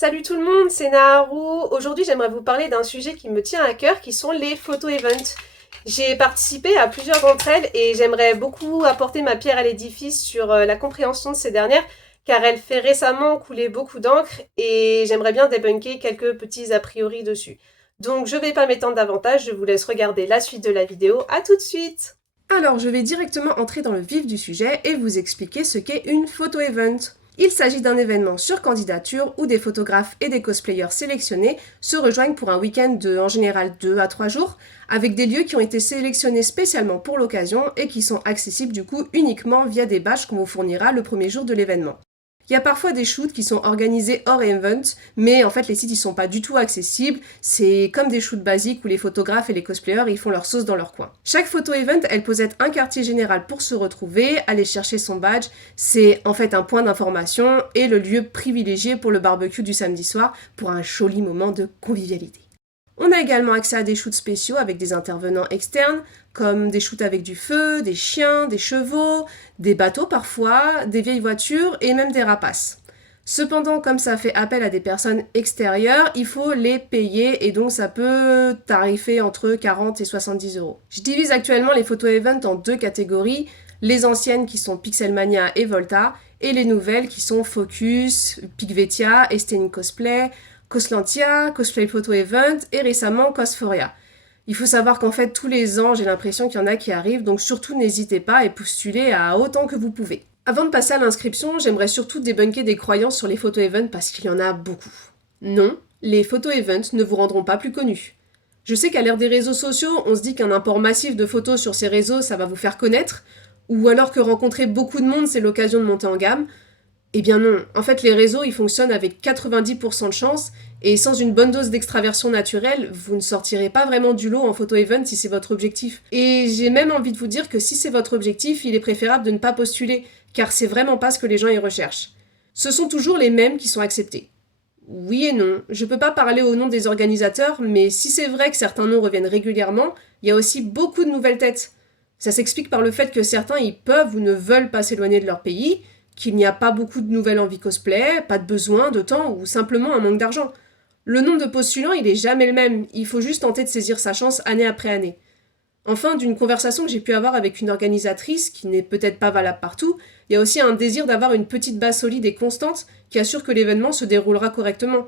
Salut tout le monde, c'est Naharu. Aujourd'hui, j'aimerais vous parler d'un sujet qui me tient à cœur, qui sont les photo-events. J'ai participé à plusieurs d'entre elles et j'aimerais beaucoup apporter ma pierre à l'édifice sur la compréhension de ces dernières, car elle fait récemment couler beaucoup d'encre et j'aimerais bien débunker quelques petits a priori dessus. Donc je vais pas m'étendre davantage, je vous laisse regarder la suite de la vidéo. À tout de suite! Alors, je vais directement entrer dans le vif du sujet et vous expliquer ce qu'est une photo-event. Il s'agit d'un événement sur candidature où des photographes et des cosplayers sélectionnés se rejoignent pour un week-end de, en général, 2 à 3 jours, avec des lieux qui ont été sélectionnés spécialement pour l'occasion et qui sont accessibles du coup uniquement via des badges qu'on vous fournira le premier jour de l'événement. Il y a parfois des shoots qui sont organisés hors event, mais en fait les sites ils sont pas du tout accessibles, c'est comme des shoots basiques où les photographes et les cosplayers ils font leur sauce dans leur coin. Chaque photo event elle possède un quartier général pour se retrouver, aller chercher son badge, c'est en fait un point d'information et le lieu privilégié pour le barbecue du samedi soir pour un joli moment de convivialité. On a également accès à des shoots spéciaux avec des intervenants externes, comme des shoots avec du feu, des chiens, des chevaux, des bateaux parfois, des vieilles voitures et même des rapaces. Cependant, comme ça fait appel à des personnes extérieures, il faut les payer et donc ça peut tarifer entre 40 et 70 euros. Je divise actuellement les photo events en deux catégories, les anciennes qui sont Pixelmania et Volta, et les nouvelles qui sont Focus, Picvetia, Estenie Cosplay, Coslantia, Cosplay Photo Event et récemment Cosphoria. Il faut savoir qu'en fait, tous les ans, j'ai l'impression qu'il y en a qui arrivent, donc surtout n'hésitez pas et postulez à autant que vous pouvez. Avant de passer à l'inscription, j'aimerais surtout débunker des croyances sur les photo events parce qu'il y en a beaucoup. Non, les photo events ne vous rendront pas plus connus. Je sais qu'à l'ère des réseaux sociaux, on se dit qu'un import massif de photos sur ces réseaux, ça va vous faire connaître, ou alors que rencontrer beaucoup de monde, c'est l'occasion de monter en gamme. Eh bien non, en fait les réseaux ils fonctionnent avec 90% de chance et sans une bonne dose d'extraversion naturelle, vous ne sortirez pas vraiment du lot en photo event si c'est votre objectif. Et j'ai même envie de vous dire que si c'est votre objectif, il est préférable de ne pas postuler, car c'est vraiment pas ce que les gens y recherchent. Ce sont toujours les mêmes qui sont acceptés. Oui et non, je peux pas parler au nom des organisateurs, mais si c'est vrai que certains noms reviennent régulièrement, il y a aussi beaucoup de nouvelles têtes. Ça s'explique par le fait que certains ils peuvent ou ne veulent pas s'éloigner de leur pays, qu'il n'y a pas beaucoup de nouvelles envies cosplay, pas de besoin, de temps ou simplement un manque d'argent. Le nombre de postulants, il est jamais le même, il faut juste tenter de saisir sa chance année après année. Enfin, d'une conversation que j'ai pu avoir avec une organisatrice, qui n'est peut-être pas valable partout, il y a aussi un désir d'avoir une petite base solide et constante qui assure que l'événement se déroulera correctement.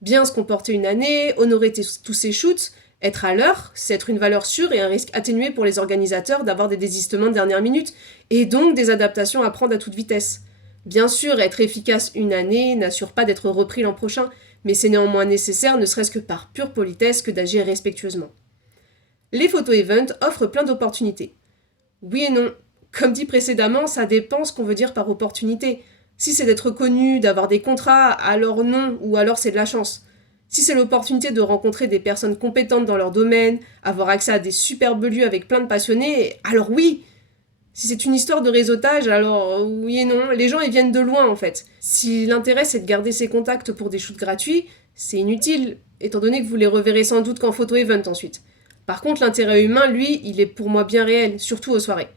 Bien se comporter une année, honorer tous ses shoots, être à l'heure, c'est être une valeur sûre et un risque atténué pour les organisateurs d'avoir des désistements de dernière minute, et donc des adaptations à prendre à toute vitesse. Bien sûr, être efficace une année n'assure pas d'être repris l'an prochain, mais c'est néanmoins nécessaire, ne serait-ce que par pure politesse, que d'agir respectueusement. Les photo-events offrent plein d'opportunités. Oui et non. Comme dit précédemment, ça dépend ce qu'on veut dire par opportunité. Si c'est d'être connu, d'avoir des contrats, alors non, ou alors c'est de la chance. Si c'est l'opportunité de rencontrer des personnes compétentes dans leur domaine, avoir accès à des superbes lieux avec plein de passionnés, alors oui. Si c'est une histoire de réseautage, alors oui et non. Les gens ils viennent de loin en fait. Si l'intérêt c'est de garder ses contacts pour des shoots gratuits, c'est inutile, étant donné que vous les reverrez sans doute qu'en photo event ensuite. Par contre, l'intérêt humain, lui, il est pour moi bien réel, surtout aux soirées.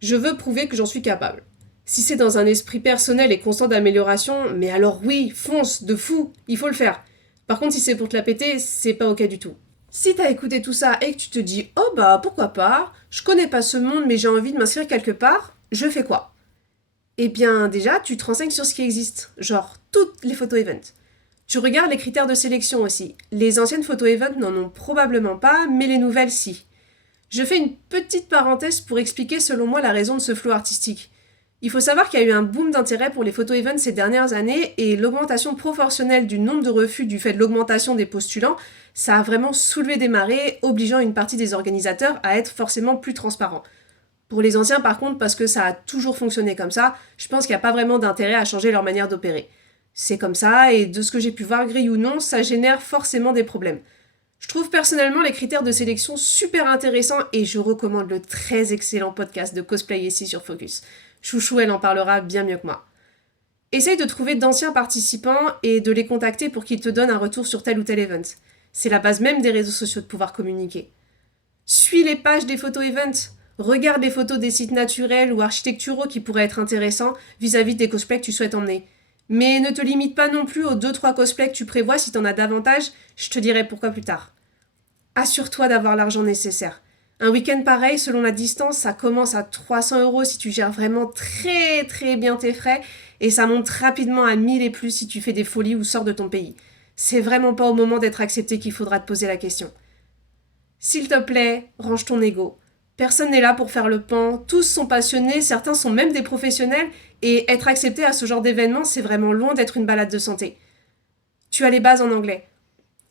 Je veux prouver que j'en suis capable. Si c'est dans un esprit personnel et constant d'amélioration, mais alors oui, fonce, de fou, il faut le faire. Par contre, si c'est pour te la péter, c'est pas ok du tout. Si t'as écouté tout ça et que tu te dis oh bah pourquoi pas, je connais pas ce monde mais j'ai envie de m'inscrire quelque part, je fais quoi? Eh bien déjà, tu te renseignes sur ce qui existe, genre toutes les photo events. Tu regardes les critères de sélection aussi. Les anciennes photo events n'en ont probablement pas, mais les nouvelles si. Je fais une petite parenthèse pour expliquer selon moi la raison de ce flou artistique. Il faut savoir qu'il y a eu un boom d'intérêt pour les photo-events ces dernières années et l'augmentation proportionnelle du nombre de refus du fait de l'augmentation des postulants, ça a vraiment soulevé des marées, obligeant une partie des organisateurs à être forcément plus transparents. Pour les anciens par contre, parce que ça a toujours fonctionné comme ça, je pense qu'il n'y a pas vraiment d'intérêt à changer leur manière d'opérer. C'est comme ça, et de ce que j'ai pu voir, grille ou non, ça génère forcément des problèmes. Je trouve personnellement les critères de sélection super intéressants et je recommande le très excellent podcast de Cosplay ici sur Focus. Chouchou, elle en parlera bien mieux que moi. Essaye de trouver d'anciens participants et de les contacter pour qu'ils te donnent un retour sur tel ou tel event. C'est la base même des réseaux sociaux de pouvoir communiquer. Suis les pages des photo-events. Regarde les photos des sites naturels ou architecturaux qui pourraient être intéressants vis-à-vis des cosplays que tu souhaites emmener. Mais ne te limite pas non plus aux 2-3 cosplays que tu prévois si t'en as davantage, je te dirai pourquoi plus tard. Assure-toi d'avoir l'argent nécessaire. Un week-end pareil, selon la distance, ça commence à 300 € si tu gères vraiment très très bien tes frais et ça monte rapidement à 1000 et plus si tu fais des folies ou sors de ton pays. C'est vraiment pas au moment d'être accepté qu'il faudra te poser la question. S'il te plaît, range ton ego. Personne n'est là pour faire le pan, tous sont passionnés, certains sont même des professionnels et être accepté à ce genre d'événement, c'est vraiment loin d'être une balade de santé. Tu as les bases en anglais.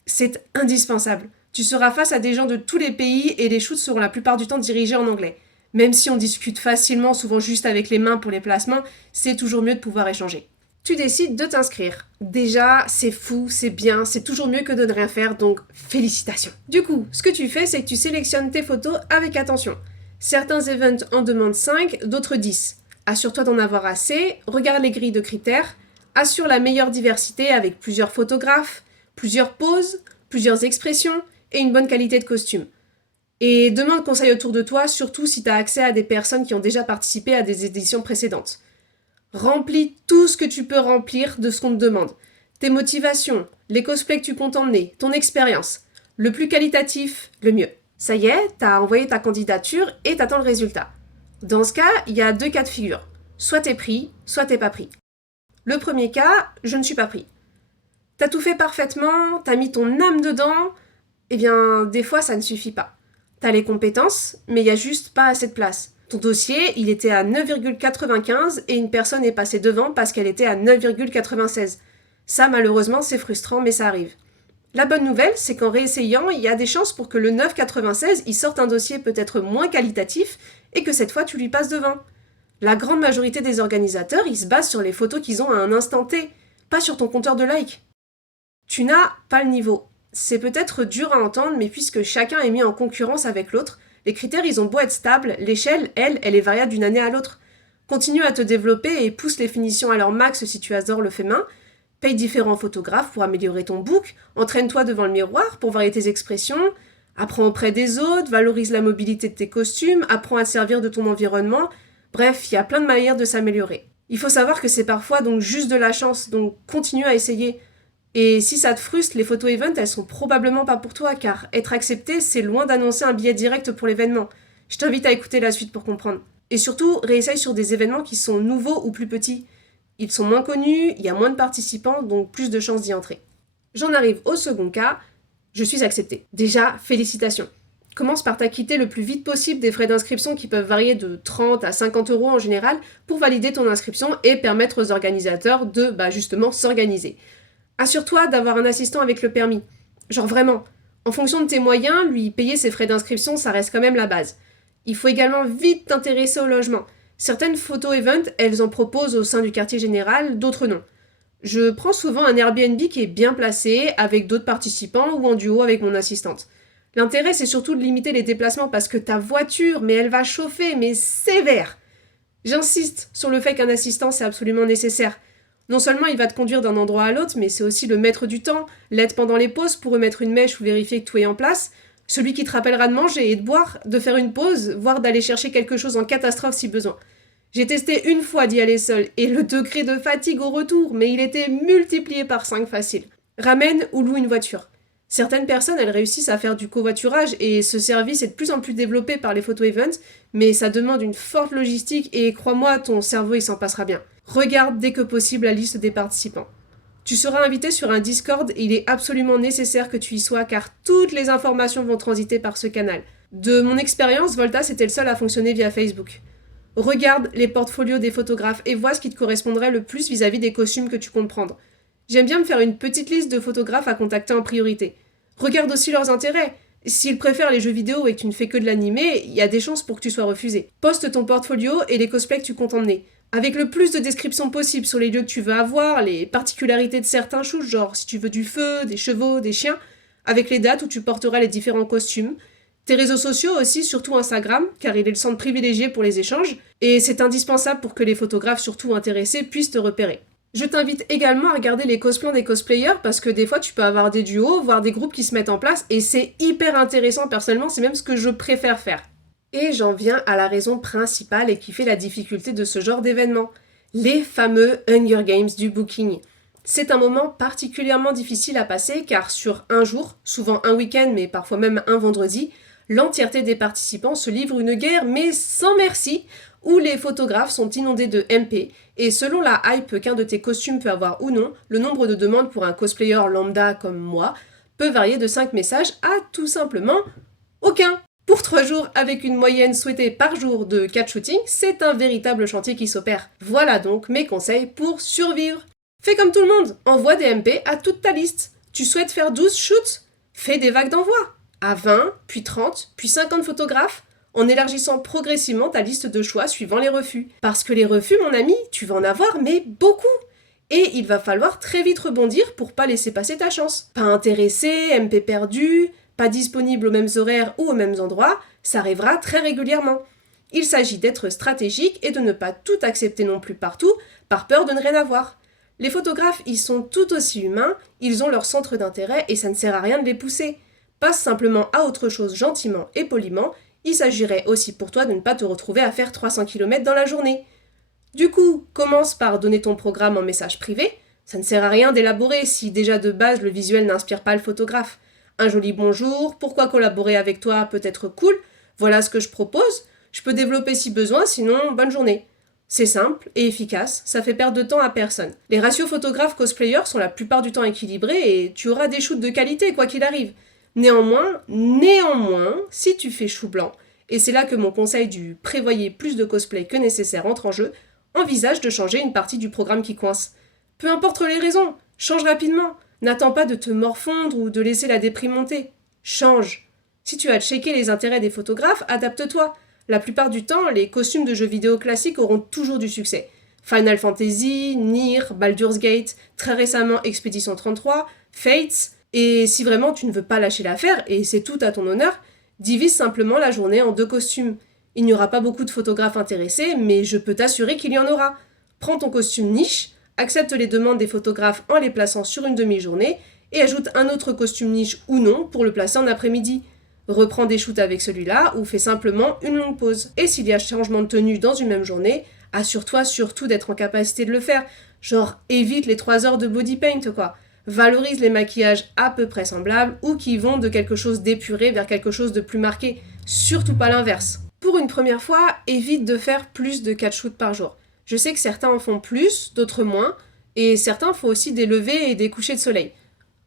C'est indispensable. Tu seras face à des gens de tous les pays et les shoots seront la plupart du temps dirigés en anglais. Même si on discute facilement, souvent juste avec les mains pour les placements, c'est toujours mieux de pouvoir échanger. Tu décides de t'inscrire. Déjà, c'est fou, c'est bien, c'est toujours mieux que de ne rien faire, donc félicitations. Du coup, ce que tu fais, c'est que tu sélectionnes tes photos avec attention. Certains events en demandent 5, d'autres 10. Assure-toi d'en avoir assez, regarde les grilles de critères, assure la meilleure diversité avec plusieurs photographes, plusieurs poses, plusieurs expressions et une bonne qualité de costume. Et demande conseil autour de toi, surtout si tu as accès à des personnes qui ont déjà participé à des éditions précédentes. Remplis tout ce que tu peux remplir de ce qu'on te demande. Tes motivations, les cosplays que tu comptes emmener, ton expérience. Le plus qualitatif, le mieux. Ça y est, t'as envoyé ta candidature et t'attends le résultat. Dans ce cas, il y a 2 cas de figure. Soit t'es pris, soit t'es pas pris. Le premier cas, je ne suis pas pris. T'as tout fait parfaitement, t'as mis ton âme dedans, eh bien, des fois, ça ne suffit pas. T'as les compétences, mais il n'y a juste pas assez de place. Ton dossier, il était à 9,95 et une personne est passée devant parce qu'elle était à 9,96. Ça, malheureusement, c'est frustrant, mais ça arrive. La bonne nouvelle, c'est qu'en réessayant, il y a des chances pour que le 9,96, il sorte un dossier peut-être moins qualitatif et que cette fois, tu lui passes devant. La grande majorité des organisateurs, ils se basent sur les photos qu'ils ont à un instant T, pas sur ton compteur de likes. Tu n'as pas le niveau. C'est peut-être dur à entendre, mais puisque chacun est mis en concurrence avec l'autre, les critères ils ont beau être stables, l'échelle, elle est variable d'une année à l'autre. Continue à te développer et pousse les finitions à leur max si tu adores le fait main, paye différents photographes pour améliorer ton book, entraîne-toi devant le miroir pour varier tes expressions, apprends auprès des autres, valorise la mobilité de tes costumes, apprends à te servir de ton environnement, bref, il y a plein de manières de s'améliorer. Il faut savoir que c'est parfois donc juste de la chance, donc continue à essayer. Et si ça te frustre, les photo events, elles sont probablement pas pour toi, car être accepté, c'est loin d'annoncer un billet direct pour l'événement. Je t'invite à écouter la suite pour comprendre. Et surtout, réessaye sur des événements qui sont nouveaux ou plus petits. Ils sont moins connus, il y a moins de participants, donc plus de chances d'y entrer. J'en arrive au second cas, je suis accepté. Déjà, félicitations. Commence par t'acquitter le plus vite possible des frais d'inscription qui peuvent varier de 30 à 50 € en général pour valider ton inscription et permettre aux organisateurs de, justement, s'organiser. Assure-toi d'avoir un assistant avec le permis. Genre vraiment. En fonction de tes moyens, lui payer ses frais d'inscription, ça reste quand même la base. Il faut également vite t'intéresser au logement. Certaines photo-events, elles en proposent au sein du quartier général, d'autres non. Je prends souvent un Airbnb qui est bien placé, avec d'autres participants ou en duo avec mon assistante. L'intérêt, c'est surtout de limiter les déplacements parce que ta voiture, mais elle va chauffer, mais sévère. J'insiste sur le fait qu'un assistant, c'est absolument nécessaire. Non seulement il va te conduire d'un endroit à l'autre, mais c'est aussi le maître du temps, l'aide pendant les pauses pour remettre une mèche ou vérifier que tout est en place, celui qui te rappellera de manger et de boire, de faire une pause, voire d'aller chercher quelque chose en catastrophe si besoin. J'ai testé une fois d'y aller seul, et le degré de fatigue au retour, mais il était multiplié par 5 facile. Ramène ou loue une voiture. Certaines personnes, elles réussissent à faire du covoiturage et ce service est de plus en plus développé par les photo-events, mais ça demande une forte logistique et crois-moi, ton cerveau il s'en passera bien. Regarde dès que possible la liste des participants. Tu seras invité sur un Discord et il est absolument nécessaire que tu y sois car toutes les informations vont transiter par ce canal. De mon expérience, Voltas était le seul à fonctionner via Facebook. Regarde les portfolios des photographes et vois ce qui te correspondrait le plus vis-à-vis des costumes que tu comptes prendre. J'aime bien me faire une petite liste de photographes à contacter en priorité. Regarde aussi leurs intérêts. S'ils préfèrent les jeux vidéo et que tu ne fais que de l'animer, il y a des chances pour que tu sois refusé. Poste ton portfolio et les cosplays que tu comptes emmener. Avec le plus de descriptions possible sur les lieux que tu veux avoir, les particularités de certains shoots, genre si tu veux du feu, des chevaux, des chiens, avec les dates où tu porteras les différents costumes. Tes réseaux sociaux aussi, surtout Instagram, car il est le centre privilégié pour les échanges, et c'est indispensable pour que les photographes, surtout intéressés, puissent te repérer. Je t'invite également à regarder les cosplans des cosplayers parce que des fois tu peux avoir des duos, voire des groupes qui se mettent en place et c'est hyper intéressant personnellement, c'est même ce que je préfère faire. Et j'en viens à la raison principale et qui fait la difficulté de ce genre d'événement. Les fameux Hunger Games du booking. C'est un moment particulièrement difficile à passer car sur un jour, souvent un week-end mais parfois même un vendredi, l'entièreté des participants se livrent une guerre mais sans merci où les photographes sont inondés de MP et selon la hype qu'un de tes costumes peut avoir ou non, le nombre de demandes pour un cosplayer lambda comme moi peut varier de 5 messages à tout simplement aucun. Pour 3 jours, avec une moyenne souhaitée par jour de 4 shootings, c'est un véritable chantier qui s'opère. Voilà donc mes conseils pour survivre. Fais comme tout le monde, envoie des MP à toute ta liste. Tu souhaites faire 12 shoots? Fais des vagues d'envoi. À 20, puis 30, puis 50 photographes, en élargissant progressivement ta liste de choix suivant les refus. Parce que les refus, mon ami, tu vas en avoir, mais beaucoup. Et il va falloir très vite rebondir pour pas laisser passer ta chance. Pas intéressé, MP perdu, pas disponible aux mêmes horaires ou aux mêmes endroits, ça arrivera très régulièrement. Il s'agit d'être stratégique et de ne pas tout accepter non plus partout, par peur de ne rien avoir. Les photographes, ils sont tout aussi humains, ils ont leur centre d'intérêt et ça ne sert à rien de les pousser. Passe simplement à autre chose gentiment et poliment, il s'agirait aussi pour toi de ne pas te retrouver à faire 300 km dans la journée. Du coup, commence par donner ton programme en message privé, ça ne sert à rien d'élaborer si déjà de base le visuel n'inspire pas le photographe. Un joli bonjour, pourquoi collaborer avec toi peut être cool, voilà ce que je propose, je peux développer si besoin, sinon bonne journée. C'est simple et efficace, ça fait perdre de temps à personne. Les ratios photographes-cosplayers sont la plupart du temps équilibrés et tu auras des shoots de qualité quoi qu'il arrive. Néanmoins, si tu fais chou blanc, et c'est là que mon conseil du prévoyez plus de cosplay que nécessaire entre en jeu, envisage de changer une partie du programme qui coince. Peu importe les raisons, change rapidement. N'attends pas de te morfondre ou de laisser la déprime monter. Change. Si tu as checké les intérêts des photographes, adapte-toi. La plupart du temps, les costumes de jeux vidéo classiques auront toujours du succès. Final Fantasy, Nier, Baldur's Gate, très récemment Expédition 33, Fates, et si vraiment tu ne veux pas lâcher l'affaire, et c'est tout à ton honneur, divise simplement la journée en 2 costumes. Il n'y aura pas beaucoup de photographes intéressés, mais je peux t'assurer qu'il y en aura. Prends ton costume niche, accepte les demandes des photographes en les plaçant sur une demi-journée, et ajoute un autre costume niche ou non pour le placer en après-midi. Reprends des shoots avec celui-là ou fais simplement une longue pause. Et s'il y a changement de tenue dans une même journée, assure-toi surtout d'être en capacité de le faire. Genre, évite les 3 heures de body paint, quoi. Valorise les maquillages à peu près semblables ou qui vont de quelque chose d'épuré vers quelque chose de plus marqué. Surtout pas l'inverse. Pour une première fois, évite de faire plus de 4 shoots par jour. Je sais que certains en font plus, d'autres moins, et certains font aussi des levées et des couchers de soleil.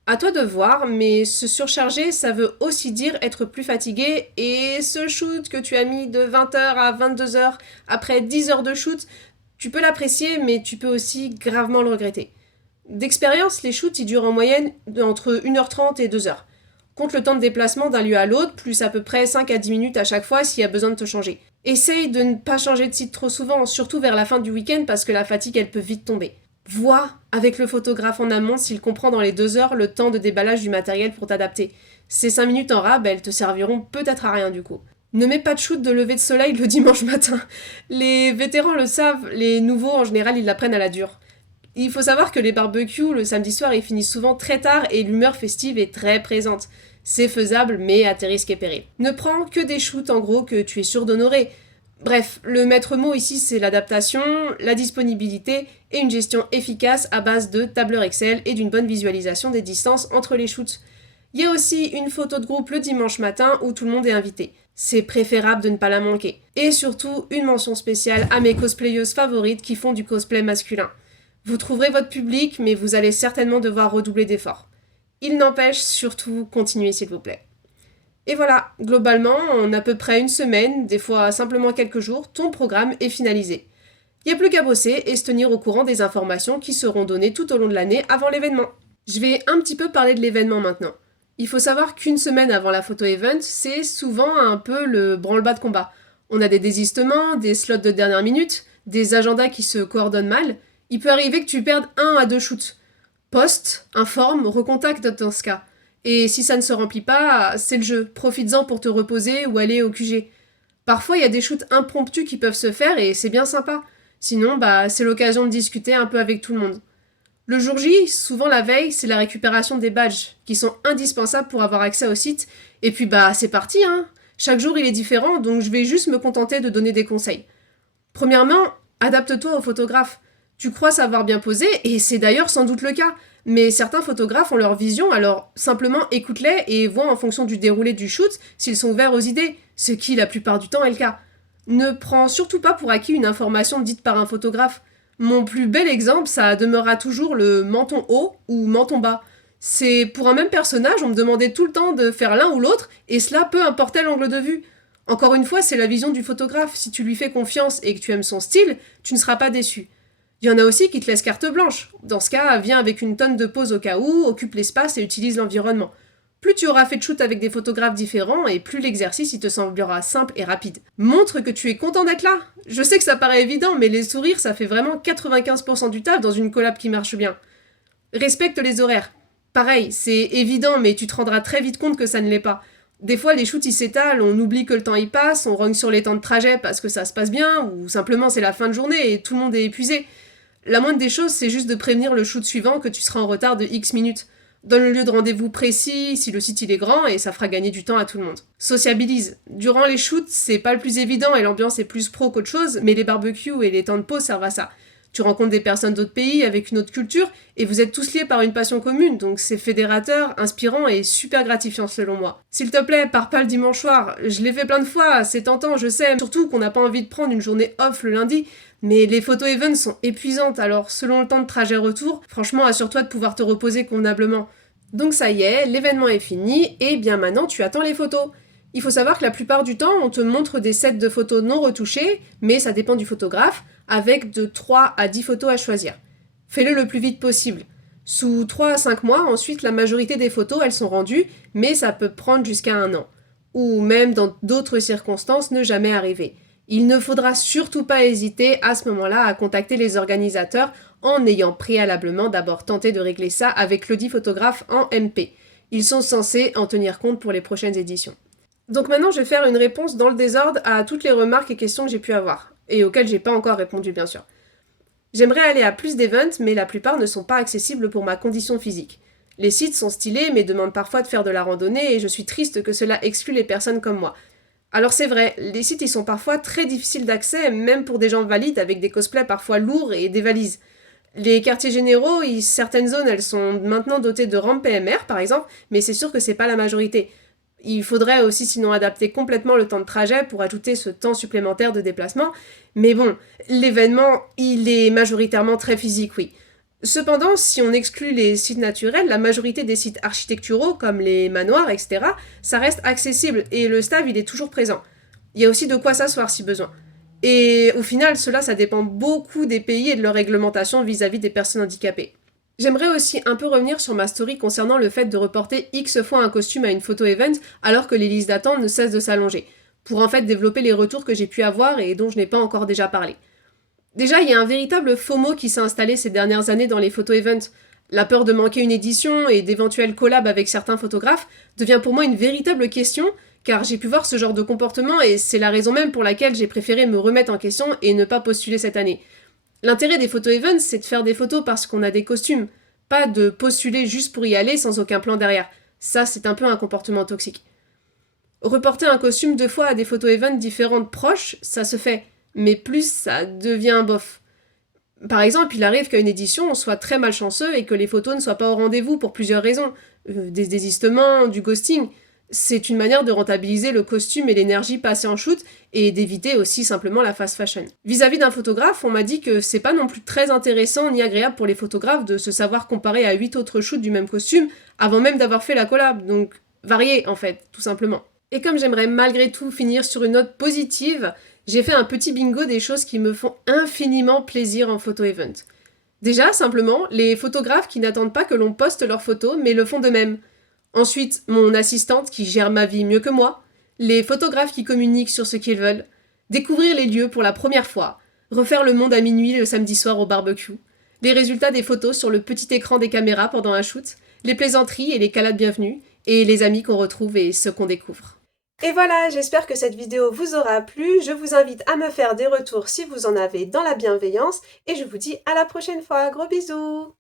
À toi de voir, mais se surcharger, ça veut aussi dire être plus fatigué, et ce shoot que tu as mis de 20h à 22h après 10 heures de shoot, tu peux l'apprécier, mais tu peux aussi gravement le regretter. D'expérience, les shoots ils durent en moyenne entre 1h30 et 2h. Compte le temps de déplacement d'un lieu à l'autre, plus à peu près 5 à 10 minutes à chaque fois s'il y a besoin de te changer. Essaye de ne pas changer de site trop souvent, surtout vers la fin du week-end parce que la fatigue elle peut vite tomber. Vois avec le photographe en amont s'il comprend dans les 2 heures le temps de déballage du matériel pour t'adapter. Ces 5 minutes en rab, elles te serviront peut-être à rien du coup. Ne mets pas de shoot de lever de soleil le dimanche matin. Les vétérans le savent, les nouveaux en général ils l'apprennent à la dure. Il faut savoir que les barbecues le samedi soir ils finissent souvent très tard et l'humeur festive est très présente. C'est faisable mais à tes risques et périls. Ne prends que des shoots en gros que tu es sûr d'honorer. Bref, le maître mot ici c'est l'adaptation, la disponibilité et une gestion efficace à base de tableur Excel et d'une bonne visualisation des distances entre les shoots. Il y a aussi une photo de groupe le dimanche matin où tout le monde est invité. C'est préférable de ne pas la manquer. Et surtout, une mention spéciale à mes cosplayeuses favorites qui font du cosplay masculin. Vous trouverez votre public, mais vous allez certainement devoir redoubler d'efforts. Il n'empêche, surtout, continuez s'il vous plaît. Et voilà, globalement, en à peu près une semaine, des fois simplement quelques jours, ton programme est finalisé. Il n'y a plus qu'à bosser et se tenir au courant des informations qui seront données tout au long de l'année avant l'événement. Je vais un petit peu parler de l'événement maintenant. Il faut savoir qu'une semaine avant la photo event, c'est souvent un peu le branle-bas de combat. On a des désistements, des slots de dernière minute, des agendas qui se coordonnent mal. Il peut arriver que tu perdes 1 à 2 shoots. Poste, informe, recontacte dans ce cas. Et si ça ne se remplit pas, c'est le jeu. Profites-en pour te reposer ou aller au QG. Parfois, il y a des shoots impromptus qui peuvent se faire et c'est bien sympa. Sinon, c'est l'occasion de discuter un peu avec tout le monde. Le jour J, souvent la veille, c'est la récupération des badges, qui sont indispensables pour avoir accès au site. Et puis c'est parti, hein. Chaque jour il est différent, donc je vais juste me contenter de donner des conseils. Premièrement, adapte-toi au photographe. Tu crois savoir bien poser, et c'est d'ailleurs sans doute le cas. Mais certains photographes ont leur vision, alors simplement écoute-les et vois en fonction du déroulé du shoot s'ils sont ouverts aux idées, ce qui la plupart du temps est le cas. Ne prends surtout pas pour acquis une information dite par un photographe. Mon plus bel exemple, ça demeurera toujours le menton haut ou menton bas. C'est pour un même personnage, on me demandait tout le temps de faire l'un ou l'autre, et cela peu importait l'angle de vue. Encore une fois, c'est la vision du photographe. Si tu lui fais confiance et que tu aimes son style, tu ne seras pas déçu. Il y en a aussi qui te laissent carte blanche. Dans ce cas, viens avec une tonne de poses au cas où, occupe l'espace et utilise l'environnement. Plus tu auras fait de shoot avec des photographes différents et plus l'exercice il te semblera simple et rapide. Montre que tu es content d'être là. Je sais que ça paraît évident, mais les sourires ça fait vraiment 95% du taf dans une collab qui marche bien. Respecte les horaires. Pareil, c'est évident, mais tu te rendras très vite compte que ça ne l'est pas. Des fois, les shoots ils s'étalent, on oublie que le temps y passe, on rogne sur les temps de trajet parce que ça se passe bien, ou simplement c'est la fin de journée et tout le monde est épuisé. La moindre des choses, c'est juste de prévenir le shoot suivant que tu seras en retard de X minutes. Donne le lieu de rendez-vous précis si le site il est grand et ça fera gagner du temps à tout le monde. Sociabilise. Durant les shoots, c'est pas le plus évident et l'ambiance est plus pro qu'autre chose, mais les barbecues et les temps de pause servent à ça. Tu rencontres des personnes d'autres pays avec une autre culture et vous êtes tous liés par une passion commune, donc c'est fédérateur, inspirant et super gratifiant selon moi. S'il te plaît, pars pas le dimanche soir. Je l'ai fait plein de fois, c'est tentant, je sais, surtout qu'on n'a pas envie de prendre une journée off le lundi, mais les photo events sont épuisantes, alors selon le temps de trajet retour, franchement assure-toi de pouvoir te reposer convenablement. Donc ça y est, l'événement est fini, et bien maintenant tu attends les photos. Il faut savoir que la plupart du temps, on te montre des sets de photos non retouchées, mais ça dépend du photographe, avec de 3 à 10 photos à choisir. Fais-le le plus vite possible. Sous 3 à 5 mois, ensuite, la majorité des photos, elles sont rendues, mais ça peut prendre jusqu'à 1 an. Ou même, dans d'autres circonstances, ne jamais arriver. Il ne faudra surtout pas hésiter à ce moment-là à contacter les organisateurs en ayant préalablement d'abord tenté de régler ça avec l'audit photographe en MP. Ils sont censés en tenir compte pour les prochaines éditions. Donc maintenant, je vais faire une réponse dans le désordre à toutes les remarques et questions que j'ai pu avoir, et auxquelles j'ai pas encore répondu bien sûr. J'aimerais aller à plus d'events, mais la plupart ne sont pas accessibles pour ma condition physique. Les sites sont stylés, mais demandent parfois de faire de la randonnée, et je suis triste que cela exclue les personnes comme moi. Alors c'est vrai, les sites ils sont parfois très difficiles d'accès, même pour des gens valides avec des cosplays parfois lourds et des valises. Les quartiers généraux, certaines zones elles sont maintenant dotées de rampes PMR par exemple, mais c'est sûr que c'est pas la majorité. Il faudrait aussi sinon adapter complètement le temps de trajet pour ajouter ce temps supplémentaire de déplacement, mais bon, l'événement il est majoritairement très physique, oui. Cependant, si on exclut les sites naturels, la majorité des sites architecturaux, comme les manoirs, etc., ça reste accessible et le staff, il est toujours présent. Il y a aussi de quoi s'asseoir si besoin. Et au final, cela, ça dépend beaucoup des pays et de leur réglementation vis-à-vis des personnes handicapées. J'aimerais aussi un peu revenir sur ma story concernant le fait de reporter X fois un costume à une photo event alors que les listes d'attente ne cessent de s'allonger, pour en fait développer les retours que j'ai pu avoir et dont je n'ai pas encore déjà parlé. Déjà, il y a un véritable FOMO qui s'est installé ces dernières années dans les photo-events. La peur de manquer une édition et d'éventuelles collabs avec certains photographes devient pour moi une véritable question, car j'ai pu voir ce genre de comportement et c'est la raison même pour laquelle j'ai préféré me remettre en question et ne pas postuler cette année. L'intérêt des photo-events, c'est de faire des photos parce qu'on a des costumes, pas de postuler juste pour y aller sans aucun plan derrière. Ça, c'est un peu un comportement toxique. Reporter un costume 2 fois à des photo-events différentes proches, ça se fait, mais plus ça devient bof. Par exemple, il arrive qu'à une édition, on soit très malchanceux et que les photos ne soient pas au rendez-vous pour plusieurs raisons. Des désistements, du ghosting. C'est une manière de rentabiliser le costume et l'énergie passée en shoot et d'éviter aussi simplement la fast fashion. Vis-à-vis d'un photographe, on m'a dit que c'est pas non plus très intéressant ni agréable pour les photographes de se savoir comparer à 8 autres shoots du même costume avant même d'avoir fait la collab. Donc, varier en fait, tout simplement. Et comme j'aimerais malgré tout finir sur une note positive, j'ai fait un petit bingo des choses qui me font infiniment plaisir en photo-event. Déjà, simplement, les photographes qui n'attendent pas que l'on poste leurs photos, mais le font d'eux-mêmes. Ensuite, mon assistante qui gère ma vie mieux que moi. Les photographes qui communiquent sur ce qu'ils veulent. Découvrir les lieux pour la première fois. Refaire le monde à minuit le samedi soir au barbecue. Les résultats des photos sur le petit écran des caméras pendant un shoot. Les plaisanteries et les calades bienvenues. Et les amis qu'on retrouve et ceux qu'on découvre. Et voilà, j'espère que cette vidéo vous aura plu. Je vous invite à me faire des retours si vous en avez dans la bienveillance. Et je vous dis à la prochaine fois. Gros bisous!